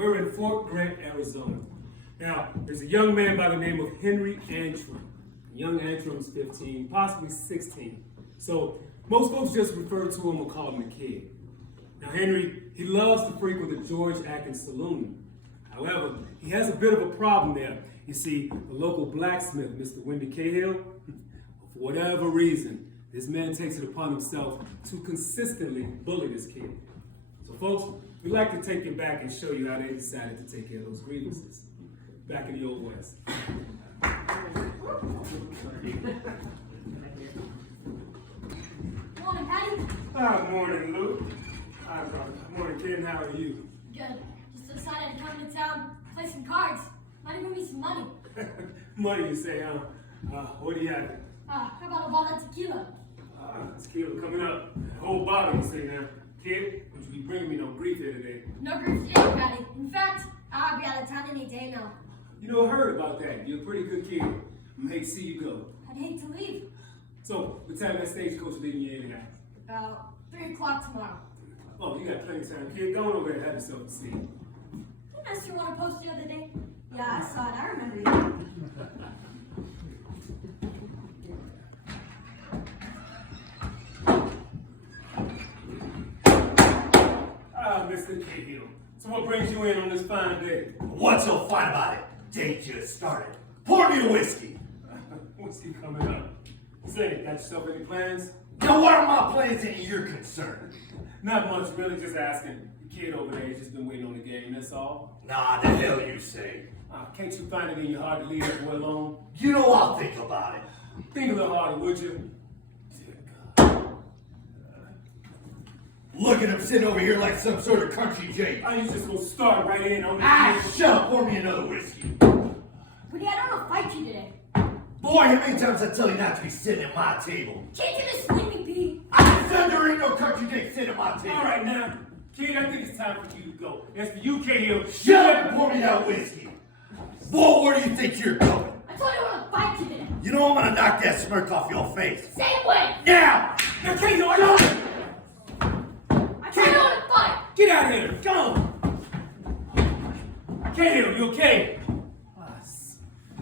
We're in Fort Grant, Arizona. Now, there's a young man by the name of Henry Antrim. Young Antrim's 15, possibly 16. So most folks just refer to him or call him the kid. Now, Henry, he loves to frequent the George Atkins Saloon. However, he has a bit of a problem there. You see, the local blacksmith, Mr. Wendy Cahill, for whatever reason, this man takes it upon himself to consistently bully this kid. So folks, we'd like to take you back and show you how they decided to take care of those grievances back in the Old West. Morning, Patty. Morning, Luke. Hi, brother. Morning, kid. How are you? Good. Just decided to come to town, play some cards. Might even be some money. Money, you say, huh? What do you have? How about a bottle of tequila? Tequila coming up. Whole bottle, you say now. Kid, would you be bringing me no grief here today? No grief today, Patty. In fact, I'll be out of town any day now. You know, I heard about that. You're a pretty good kid. I'm hate to see you go. I'd hate to leave. So, what time that stagecoach leaving you anyhow? About 3 o'clock tomorrow. Oh, you got plenty of time, kid. Go on over there and have yourself a seat. Didn't Esther want to post the other day? Yeah, I saw it. I remember you. Mr. Cahill. So what brings you in on this fine day? What's so fine about it? Date just started. Pour me a whiskey. Whiskey coming up. Say, got yourself any plans? Now what are my plans and your concern? Not much, really, just asking. The kid over there has just been waiting on the game, that's all. Nah, the hell you say. Can't you find it in your heart to leave that boy alone? You know I'll think about it. Think a little harder, would you? Dear God. Look at him sitting over here like some sort of country Jake. You just gonna start right in on Ah, shut up, pour me another whiskey. Buddy, I don't want to fight you today. Boy, how many times I tell you not to be sitting at my table? Can't you just leave me be? I said there ain't no country Jake sitting at my table. All right, now, kid, I think it's time for you to go. As for you, Cahill, Shut up and pour me that whiskey. Boy, where do you think you're going? I told you I want to fight you today. You know I'm gonna knock that smirk off your face. Same way. Now! Now, Cahill, I know. I told you I want to fight. Get out of here. Go. Cahill, you okay?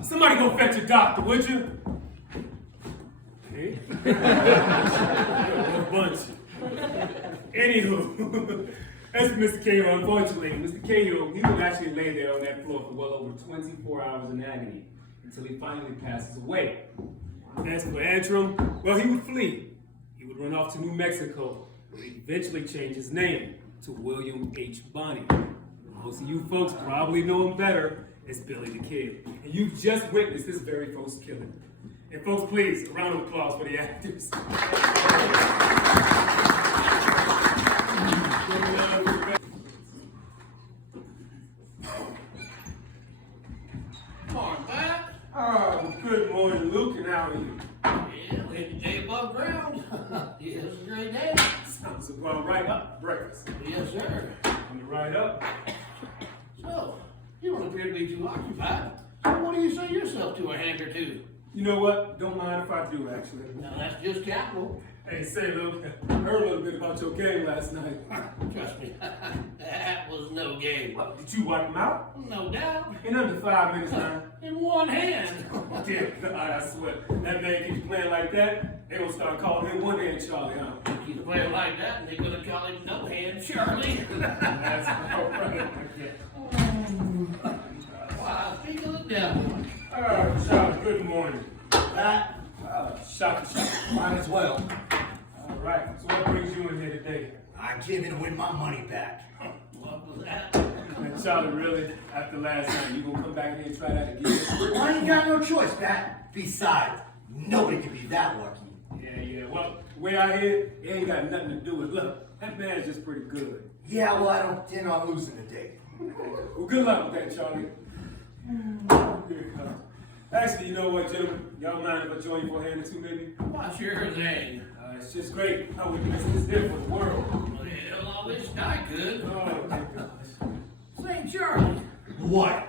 Somebody go fetch a doctor, would you? Hey? A bunch. Anywho, as for Mr. Cahill, unfortunately, Mr. Cahill, he would actually lay there on that floor for well over 24 hours in agony until he finally passes away. As for Antrim, well, he would flee. He would run off to New Mexico, where he'd eventually change his name to William H. Bonney. Most of you folks probably know him better as Billy the Kid. And you've just witnessed this very first killing. And folks, please, a round of applause for the actors. Morning, Pat. Oh, good morning, Luke, and how are you? Yeah, we hit the day above ground. Yeah, it's a great day. Sounds about right up breakfast. Yes, sir. Coming right up. So, you don't appear to be too occupied. So what do you say yourself to a hand or two? You know what? Don't mind if I do, actually. Now, that's just capital. Hey, say, Luke, I heard a little bit about your game last night. Trust me, that was no game. What, did you wipe him out? No doubt. In under 5 minutes, man. In one hand. Dear God, I swear, that man keeps playing like that, they gonna start calling him one hand Charlie, huh? Keep playing like that, and they're gonna call him no hand Charlie. That's all right. Wow, speak of the devil. Charlie, good morning. Pat, Shot. might as well. All right, so what brings you in here today? I came in to win my money back. What was that? And Charlie, really, after last night, you gonna come back in here and try that again? Well, I ain't got no choice, Pat. Besides, nobody can be that lucky. Yeah, well, the way I hear it ain't got nothing to do with luck. That man's just pretty good. Yeah, well, I don't intend on losing today. Well, good luck with that, Charlie. Here it comes. Actually, you know what, gentlemen? Y'all mind if I join you for a hand or two, maybe? What's your name? It's just great. I wouldn't miss this here for the world. Well, I wish I could. Oh, my gosh. St. Charlie, What?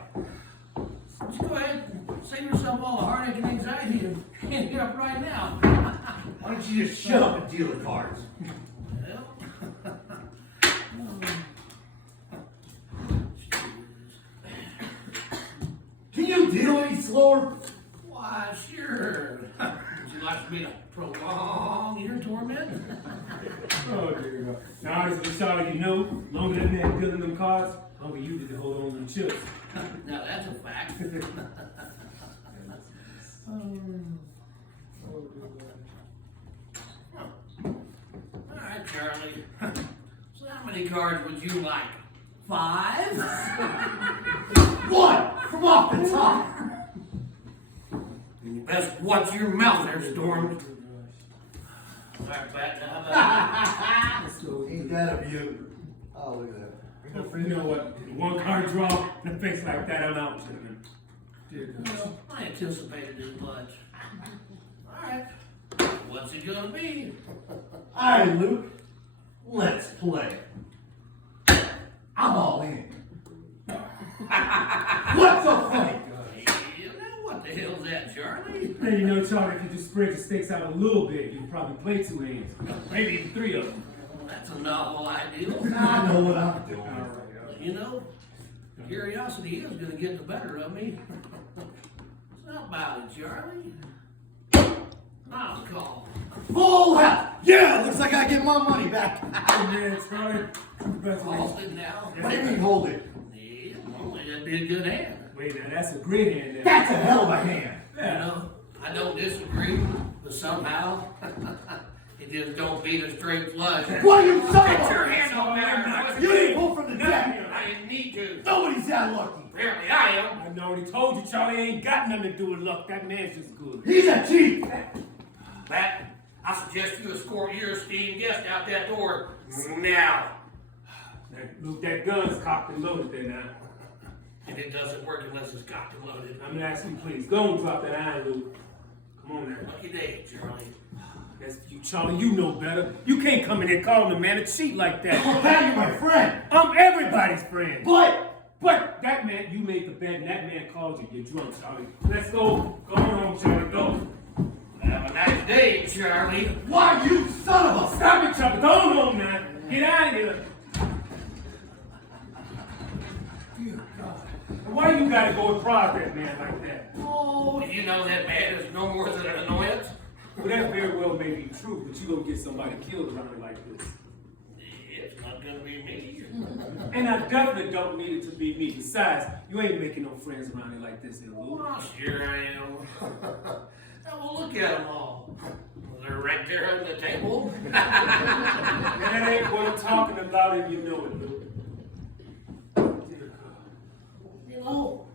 just go ahead and save yourself all the heartache and anxiety and get up right now. Why don't you just shut up and deal the cards? Well, you deal any slower? Why, sure. Would you like me to prolong your torment? Oh, dear God. Now, honestly, Charlie, you know, longer that man building them cards, longer you did to hold on to the chips. Now that's a fact. All right, Charlie. So how many cards would you like? 5? One from off the top. You best watch your mouth there, Storm. All right, Pat, how about Let's go. Ain't that a beaut? Oh, look at that. You know what? One card draw in a face like that, I'm out. Dear you? God. Well, I anticipated as much. All right. What's it gonna be? All right, Luke. Let's play. I'm all in. What's so funny? You know what the hell's that, Charlie? Hey, you know, Charlie, if you just spread your stakes out a little bit, you can probably play 2 hands. Maybe even 3 of them. That's a novel idea. I know what I'm doing. All right. You know, curiosity is going to get the better of me. So how about it, Charlie? I'll call. Full house. Yeah, looks like I get my money back. Hey, man, Charlie, congratulations. Hold it now. What do you mean, hold it? Yeah, well, that'd be a good hand. Wait, now that's a great hand there. That's a hell of a hand. You know, I don't disagree, but somehow it just don't beat a straight flush. What are you son Get of your a- hand on there. You didn't pull from the deck. I didn't need to. Nobody's that lucky. Apparently I am. I already told you, Charlie ain't got nothing to do with luck. That man's just good. He's a cheat. Matt, I suggest you escort your esteemed guest out that door now. Now, Luke, that gun's cocked and loaded there now. And it doesn't work unless it's cocked and loaded. I'm gonna ask you, please, go and drop that iron, Luke. Come on now. Lucky day, Charlie. That's you, Charlie. You know better. You can't come in here calling a man a cheat like that. Well, that you're my friend. I'm everybody's friend. But That man, you made the bet, and that man called you. You're drunk, Charlie. Let's go. Go on, Charlie. Go. Have a nice day, Charlie. why, you son of a... Stop it, Charlie. Go on, man. Get out of here. Dear God. And why you gotta go and prod that man like that? Oh, you know that man is no more than an annoyance. Well, that very well may be true, but you gonna get somebody killed around here like this. It's not gonna be me. And I definitely don't need it to be me. Besides, you ain't making no friends around here like this here, Luke. Well, sure I am. Now, well, look at them all. They're right there on the table. And that ain't what I'm talking about, and you know it, Luke. Dear God. You know,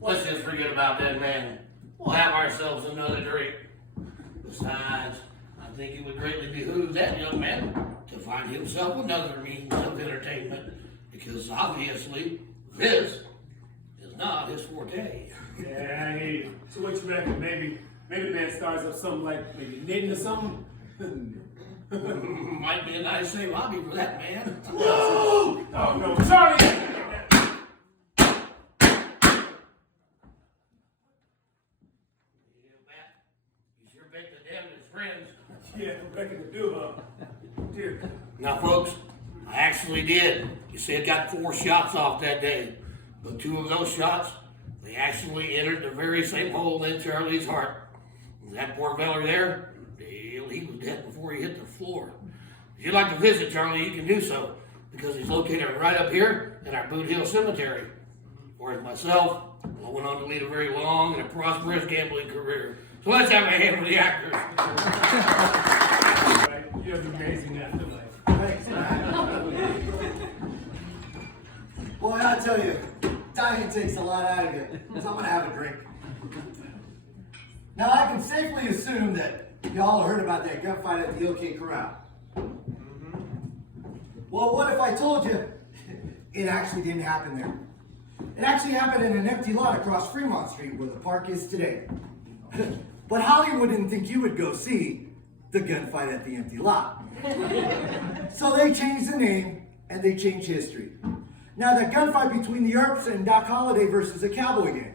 let's just forget about that man. We'll have ourselves another drink. Besides, I think it would greatly behoove that young man to find himself another means of entertainment, because obviously this is not his forte. Yeah, I hear you. So what you reckon? Maybe the man starts up something like maybe knitting or something? Might be a nice same hobby for that man. Oh no, Charlie! You sure bet the damnedest friends. Yeah, I reckon to do, huh? Dear God. Now, folks, I actually did. You see, I got 4 shots off that day. But 2 of those shots, they actually entered the very same hole in Charlie's heart. And that poor feller there, well, he was dead before he hit the floor. If you'd like to visit Charlie, you can do so, because he's located right up here in our Boot Hill Cemetery. Whereas myself, I went on to lead a very long and a prosperous gambling career. So let's have a hand for the actors. Right? You have an amazing afterlife. Thanks, man. Boy, I tell you, dying takes a lot out of you, so I'm gonna have a drink. Now, I can safely assume that y'all heard about that gunfight at the OK Corral. Well, what if I told you it actually didn't happen there? It actually happened in an empty lot across Fremont Street where the park is today. But Hollywood didn't think you would go see the gunfight at the empty lot. So they changed the name and they changed history. Now that gunfight between the Earps and Doc Holliday versus the Cowboy Gang.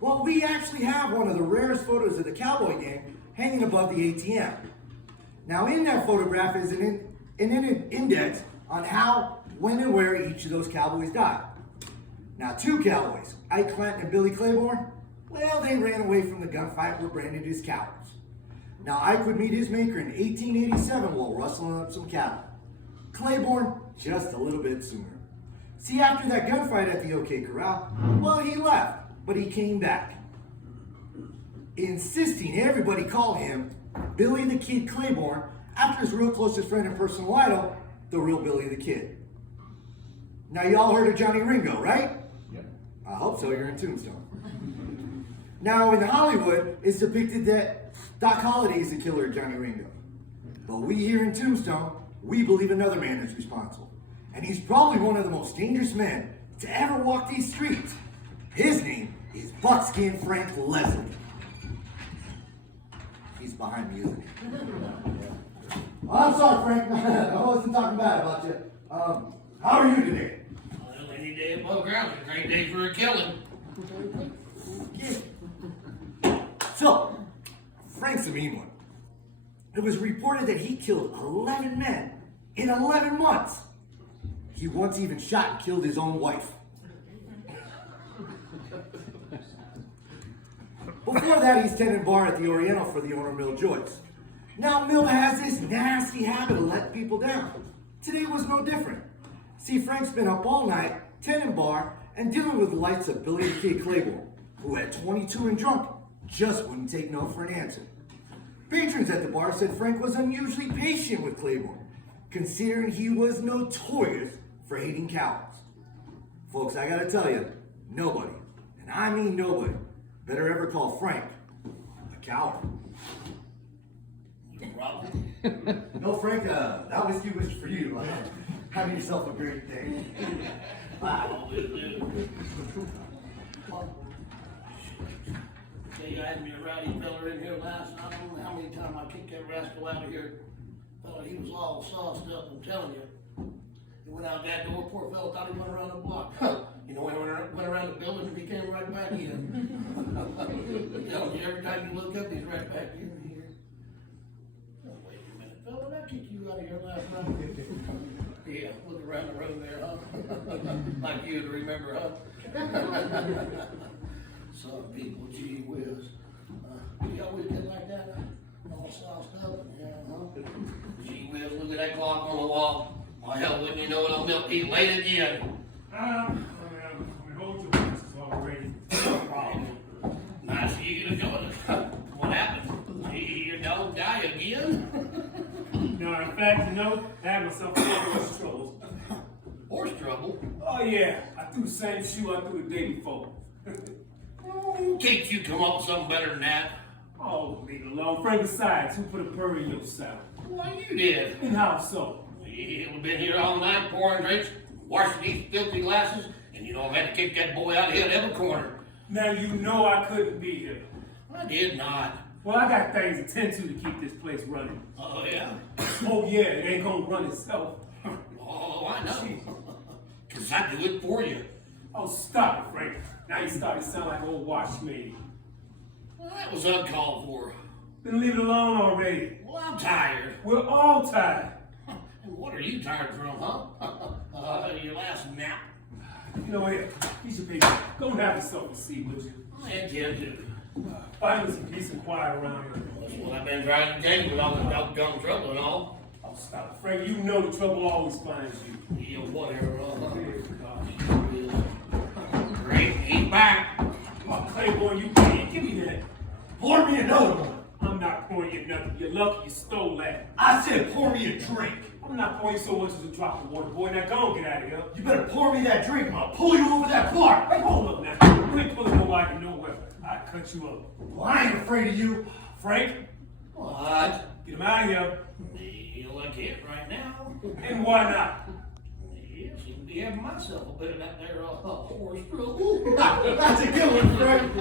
Well, we actually have one of the rarest photos of the Cowboy Gang hanging above the ATM. Now in that photograph is an index on how, when, and where each of those cowboys died. Now, two cowboys, Ike Clanton and Billy Claiborne, well, they ran away from the gunfight and were branded as cowards. Now, Ike would meet his maker in 1887 while rustling up some cattle. Claiborne, just a little bit sooner. See, after that gunfight at the OK Corral, well, he left, but he came back, insisting everybody call him Billy the Kid Claiborne after his real closest friend and personal idol, the real Billy the Kid. Now, y'all heard of Johnny Ringo, right? Yep. I hope so, you're in Tombstone. Now, in Hollywood, it's depicted that Doc Holliday is the killer of Johnny Ringo. But we here in Tombstone, we believe another man is responsible. And he's probably one of the most dangerous men to ever walk these streets. His name is Buckskin Frank Leslie. He's behind me, isn't he? Oh, I'm sorry, Frank. I wasn't talking bad about you. How are you today? Well, any day above ground is a great day for a killing. So, Frank's a mean one. It was reported that he killed 11 men in 11 months. He once even shot and killed his own wife. Before that, he's tended bar at the Oriental for the owner, Mill Joyce. Now, Mill has this nasty habit of letting people down. Today was no different. See, Frank's been up all night, tending bar, and dealing with the likes of Billy the Kid Claiborne, who at 22 and drunk, just wouldn't take no for an answer. Patrons at the bar said Frank was unusually patient with Claiborne, considering he was notorious for hating cowards. Folks, I gotta tell you, nobody, and I mean nobody, better ever call Frank a coward. You a problem? No, Frank, that whiskey was for you. Have yourself a great day. Bye. Say, you had me a rowdy feller in here last night. I don't know how many times I kicked that rascal out of here. Fella, he was all sauced up, I'm telling you. He went out that door, poor fella thought he went around the block. You know, when he went around the building, he came right back in. I'm telling you, every time you look up, he's right back in here. Oh, wait a minute, fella, did I kick you out of here last night? Yeah, look around the room there, huh? Like you'd remember, huh? Some people, gee whiz. You always get like that, all sauced up, yeah, huh? Gee whiz, look at that clock on the wall. Why hell wouldn't you know it'll milk tea late again? We hold your horses already. No problem. Nice of you to join us. What happened? Did your dog die again? No, in fact, you know, I had myself a horse troubles. Horse trouble? Oh yeah, I threw the same shoe I threw the day before. Can't you come up with something better than that? Oh, leave it alone. Frank, besides, who put a purry in your saddle? Why, you did. And how so? We've been here all night pouring drinks, washing these filthy glasses, and you know I had to kick that boy out of here at every corner. Now you know I couldn't be here. I did not. Well, I got things to tend to keep this place running. Oh, yeah? Oh yeah, it ain't gonna run itself. Oh, I know. Because I do it for you. Oh, stop it, Frank. Now you starting to sound like old washmaid. Well, that was uncalled for. Then leave it alone already. Well, I'm tired. We're all tired. And what are you tired from, huh? Your last nap? You know what? He's your baby. Go and have yourself a seat, would you? I intend to. Find us some peace and quiet around here. That's what I've been trying to get with all the doggone trouble and all. Oh, stop it, Frank. You know the trouble always finds you. Yeah, whatever. Gosh. Great, he's back. Oh, Claiborne, you can't. Give me that. Pour me another one. I'm not pouring you nothing. You're lucky you stole that. I said pour me a drink. I'm not pouring you so much as a drop of water, boy. Now go and get out of here. You better pour me that drink, or I'll pull you over that bar. Hey, hold up now. You ain't pulling nobody nowhere. I cut you up. Well, I ain't afraid of you. Frank, What? get him out of here. Feel like it right now. And why not? Yeah, seem to be having myself a bit of that there horse trouble. That's a good one, Frank.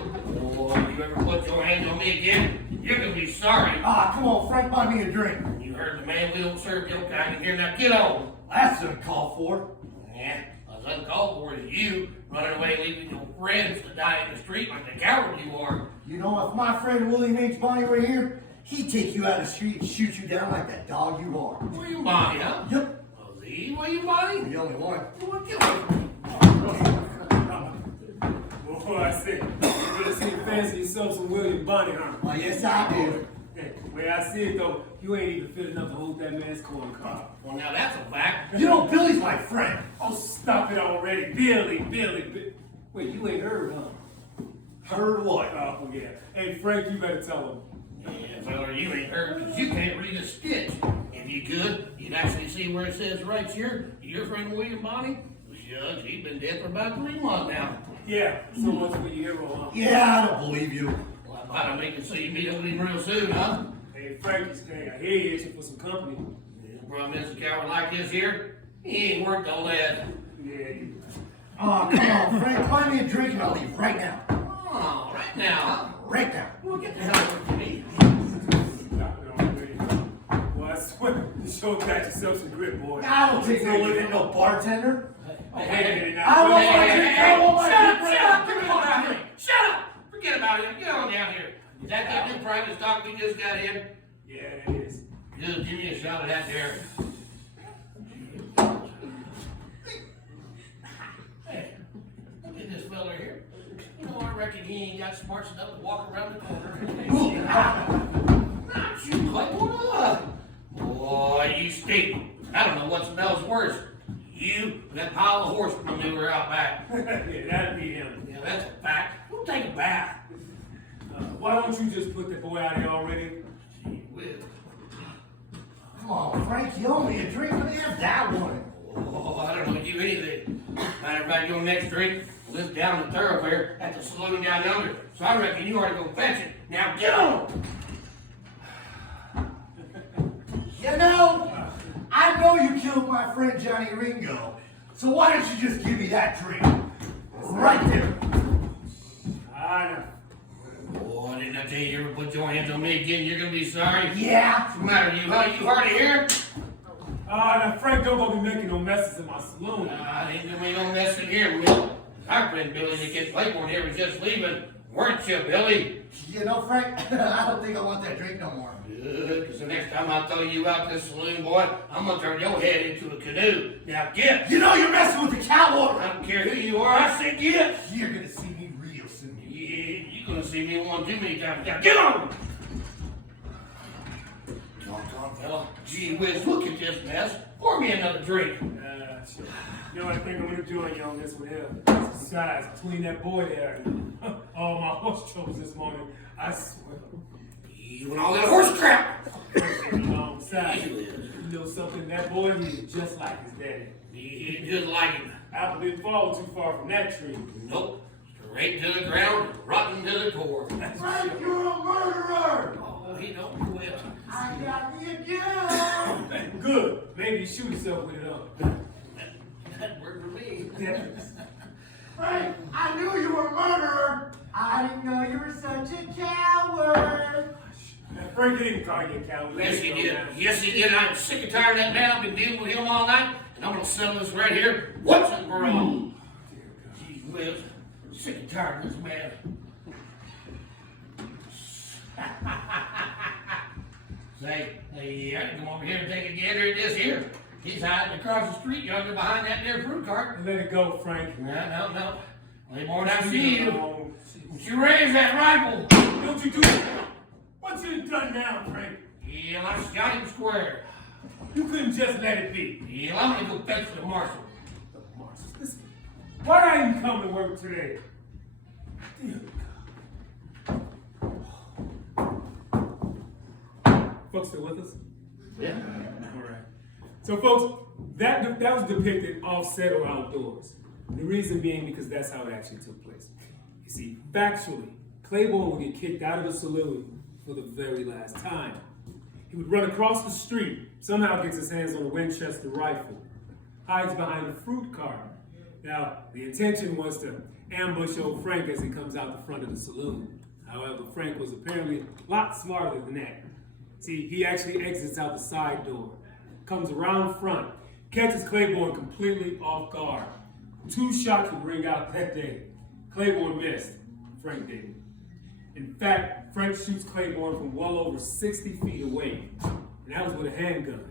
Oh, you ever put your hands on me again, you're gonna be sorry. Ah, come on, Frank, buy me a drink. You heard the man, we don't serve your kind in here. Now get on. That's uncalled for. Yeah, as uncalled for as you running away leaving your friends to die in the street like the coward you are. You know, if my friend Willie Mates Bonnie were here, he'd take you out of the street and shoot you down like that dog you are. Were you Bonnie, huh? Yep, Oh, the were you Bonnie? the only one. What killed him? fancy yourself some William Bunny, huh? Well, yes, I did. Hey, way I see it though, you ain't even fit enough to hold that man's corn cob. Well, now that's a fact. You know, Billy's my friend. Oh, stop it already. Billy. Wait, you ain't heard, huh? Heard what? Oh, yeah. Hey, Frank, you better tell him. Yeah, fella, you ain't heard because you can't read a stitch. If you could, you'd actually see where it says right here, your friend William Bonney, Judge, he's been dead for about 3 months now. Yeah, so much for your hero, huh? Yeah, I don't believe you. Well, I might make it so you meet up with him real soon, huh? Hey, Frankie's thing, I hear you itching for some company. The problem is a coward like this here, he ain't worth the lead. Yeah, you. Oh, come on, Frank, buy me a drink and I'll leave right now. Oh, right now. Right now. Well, get the hell away from me. Stop it already. Well, I swear, you sure got yourself some grip, boy. I don't take no look at no bartender. Hey, I want my Hey, drink. hey, I want my shut up, drink. give me my drink. Shut up! Forget about him. Get on down here. Is that that new private stock we just got in? Yeah, it is. Just give me a shot of that there. Hey, look at this fella here. You know, I reckon he ain't got smarts enough to walk around the corner. Not you, Clayborn. Boy, you stink. I don't know what smells worse. You and that pile of horse manure out back. Yeah, that'd be him. Yeah, that's a fact. Go take a bath. Why don't you just put the boy out here already? Gee whiz. Come on, Frank, you owe me a drink. Let me have that one. Oh, I don't know you anything. Matter of fact, your next drink lives down the thoroughfare at the saloon down yonder. So I reckon you ought to go fetch it. Now get on! You know, I know you killed my friend Johnny Ringo. So why don't you just give me that drink? Right there. I know. Boy, didn't I tell you ever put your hands on me again, you're gonna be sorry? Yeah. What's the matter, you, huh? You hard of hearing? Now Frank don't go be making no messes in my saloon. I didn't do me no mess in here, Will. Our friend Billy that gets Claiborne here was just leaving, weren't you, Billy? You know, Frank, I don't think I want that drink no more. Good, because the next time I throw you out this saloon, boy, I'm gonna turn your head into a canoe. Now get! You know you're messing with the cowboy. I don't care who you are, I said get! You're gonna see me real soon. Yeah, you're gonna see me one too many times. Now get on! Doggone fella. Gee whiz, look at this mess. Pour me another drink. Sure. You know what I think I'm gonna do on you on this one here? Besides, between that boy there and all my horse troubles this morning, I swear. You and all that horse crap! Besides, you know something, that boy is just like his daddy. He just like him. Apple didn't fall too far from that tree. Nope. Straight to the ground, rotten to the core. Frank, you're a murderer! Oh, he don't quit. I got the again! Good. Maybe you shoot yourself with it on. That worked for me. Frank, I knew you were a murderer! I didn't know you were such a coward! Frank didn't call you a coward. Yes, he did. Yes, he did. I'm sick and tired of that man. I've been dealing with him all night, and I'm gonna settle this right here once and for all. Gee whiz, sick and tired of this man. Say, hey, I can come over here and take a gander at this here. He's hiding across the street yonder behind that there fruit cart. Let it go, Frank. No. Claiborne, I see you. Oh, Don't you raise that rifle. don't you do it. What you done now, Frank? Yeah, I shot him square. You couldn't just let it be. Yeah, I'm gonna go fetch the marshal. Listen, why did I even come to work today? Dear God. Folks still with us? Yeah. All right. So, folks, that was depicted offset or outdoors. The reason being because that's how it actually took place. You see, factually, Claiborne would get kicked out of the saloon for the very last time. He would run across the street, somehow gets his hands on a Winchester rifle, hides behind a fruit cart. Now, the intention was to ambush old Frank as he comes out the front of the saloon. However, Frank was apparently a lot smarter than that. See, he actually exits out the side door, comes around front, catches Claiborne completely off guard. 2 shots would ring out that day. Claiborne missed, Frank didn't. In fact, Frank shoots Claiborne from well over 60 feet away, and that was with a handgun.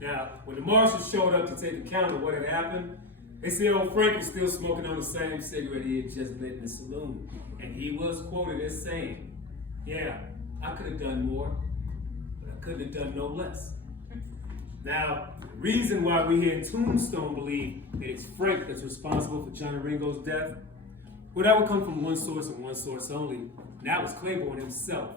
Now, when the marshals showed up to take account of what had happened, They say old Frank was still smoking on the same cigarette he had just lit in the saloon. And he was quoted as saying, "Yeah, I could have done more, but I couldn't have done no less." Now, the reason why we here in Tombstone believe that it's Frank that's responsible for Johnny Ringo's death, well, that would come from one source and one source only, and that was Claiborne himself.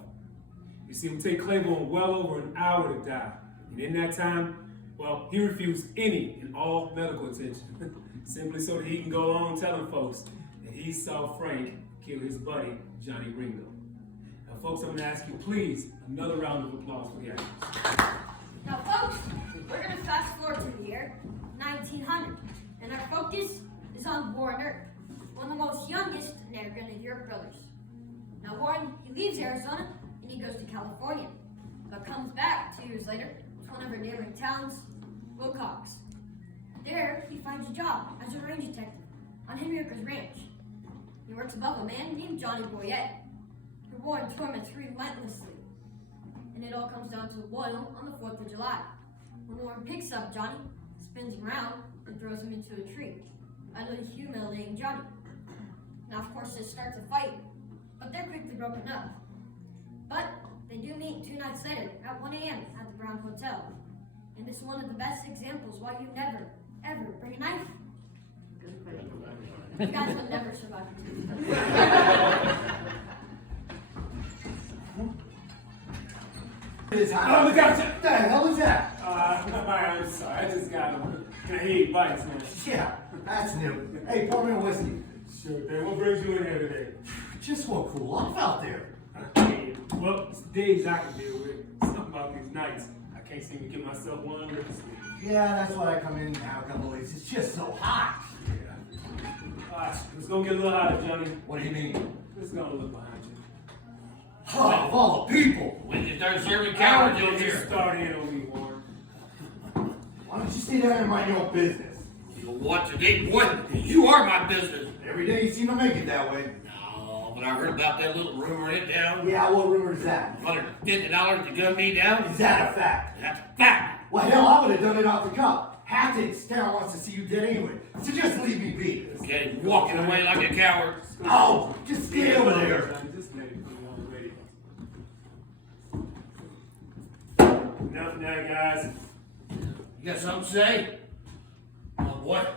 You see, it would take Claiborne well over an hour to die, and in that time, well, he refused any and all medical attention, simply so that he can go on telling folks that he saw Frank kill his buddy, Johnny Ringo. Now, folks, I'm going to ask you, please, another round of applause for the actors. Now, folks, we're going to fast forward to the year 1900, and our focus is on Warren Earp, one of the most youngest and arrogant of York brothers. Now, Warren, he leaves Arizona and he goes to California, but comes back 2 years later to one of our neighboring towns, Wilcox. There, he finds a job as a range detective on Henry Hooker's ranch. He works above a man named Johnny Boyette, who Warren torments relentlessly. And it all comes down to Loyal on the 4th of July, when Warren picks up Johnny, spins him around, and throws him into a tree, utterly humiliating Johnny. Now, of course, this starts a fight, but they're quickly broken up. But they do meet 2 nights later at 1 a.m. at the Brown Hotel. And this is one of the best examples why you never, ever bring a knife. You guys will never survive. Oh, look out! What the hell is that? I'm sorry, I just got him. Can I hear you bites, man? Yeah, that's new. Hey, pour me a whiskey. Sure thing. What brings you in here today? Just want cool off out there. Okay. Well, it's days I can deal with. Something about these nights. I can't seem to get myself one lick of sleep. Yeah, that's why I come in now a couple of weeks. It's just so hot. Yeah. Let's go get a little hotter, Johnny. What do you mean? Let's go look behind you. Oh, of all the people. We can start serving cowards in Don't you here. start in on me, Warren. Why don't you stay down and mind your own business? You know what today, boy? You are my business. Every day you seem to make it that way. No, but I heard about that little rumor in town. Yeah, what rumor is that? $150 to gun me down. Is that a fact? That's a fact. Well, hell, I would have done it off the cuff. Half this town wants to see you dead anyway, so just leave me be. Okay, walking away like a coward. Oh, just stay over there. Just let it be on the radio. Enough now, guys. You got something to say? Oh, what?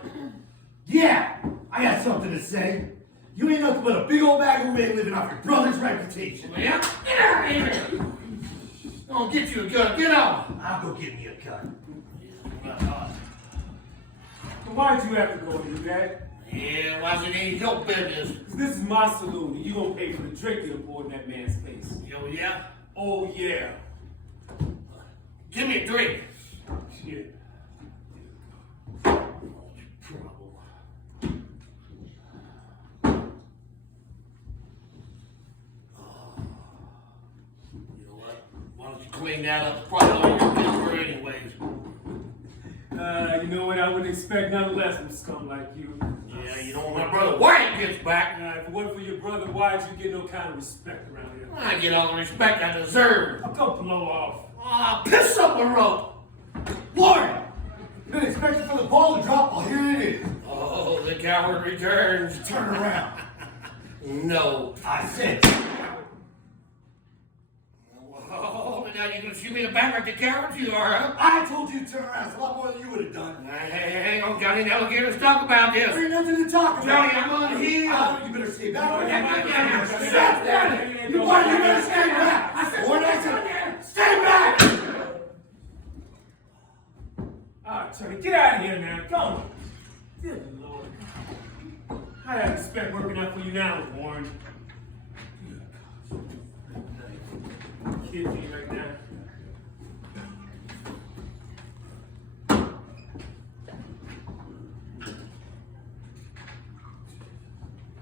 Yeah, I got something to say. You ain't nothing but a big old bag of wind living off your brother's reputation. Well, yeah? Get out of here! I'll get you a gun. Get out! I'll go get me a gun. Why'd you have to go and do that? Yeah, why is it any your business? 'Cause this is my saloon, and you gonna pay for the drink you poured in that man's face. Yo, yeah? Oh yeah. Give me a drink. Shit. Trouble. You know what? Why don't you clean that up? It's probably all your number anyways. You know what? I wouldn't expect none less from scum like you. Yeah, you know when my brother White gets back, If it wasn't for your brother, why'd you get no kind of respect around here? I get all the respect I deserve. I'll go blow off. Ah, piss up the rope. Warren! Been expecting for the ball to drop, well here it is. Oh, the coward returns. Turn around. No. I said, Oh, now you're gonna shoot me in the back like the coward you are, huh? I told you to turn around. It's a lot more than you would have done. Hey, hang on, Johnny. Now let's talk about this. There ain't nothing to talk about. Johnny, I'm on heel. You better stay back. Yeah. Stop there. You better stay back. Warren, I said, stay back. Johnny, get out of here now. Come on. Good Lord. I have respect working out for you now, Warren. Kid me right now.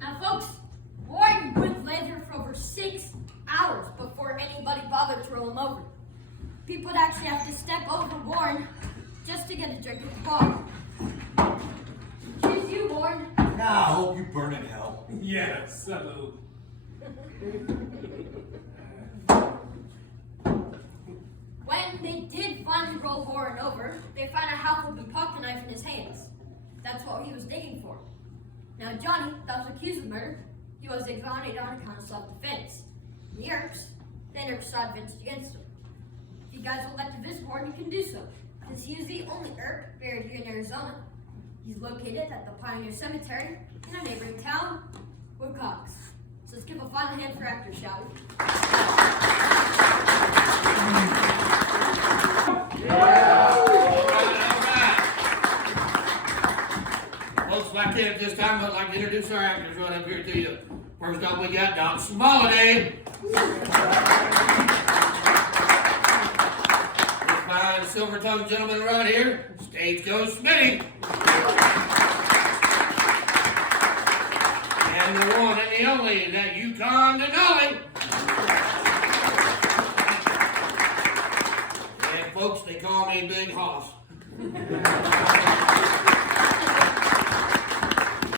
Now, folks, Warren would lay there for over 6 hours before anybody bothered to roll him over. People would actually have to step over Warren just to get a drink at the bar. Choose you, Warren. Now I hope you burn in hell. Yeah, Saloon. When they did finally roll Warren over, they found a half-open pocket knife in his hands. That's what he was digging for. Now Johnny, that was accused of murder, he was exonerated on account of self-defense. The Yerks, they never saw evidence against him. If you guys would like to visit more, you can do so. Since he is the only Erp buried here in Arizona, he's located at the Pioneer Cemetery in a neighboring town, Wilcox. So let's give a final hand for Hector, shall we? Folks, like that at this time, I'd like to introduce our actors right up here to you. First up, we got Doc Smoliday. This fine silver-tongued gentleman right here, Stagecoach Smitty. And the one and the only, that Yukon Denali. And folks, they call me Big Hoss.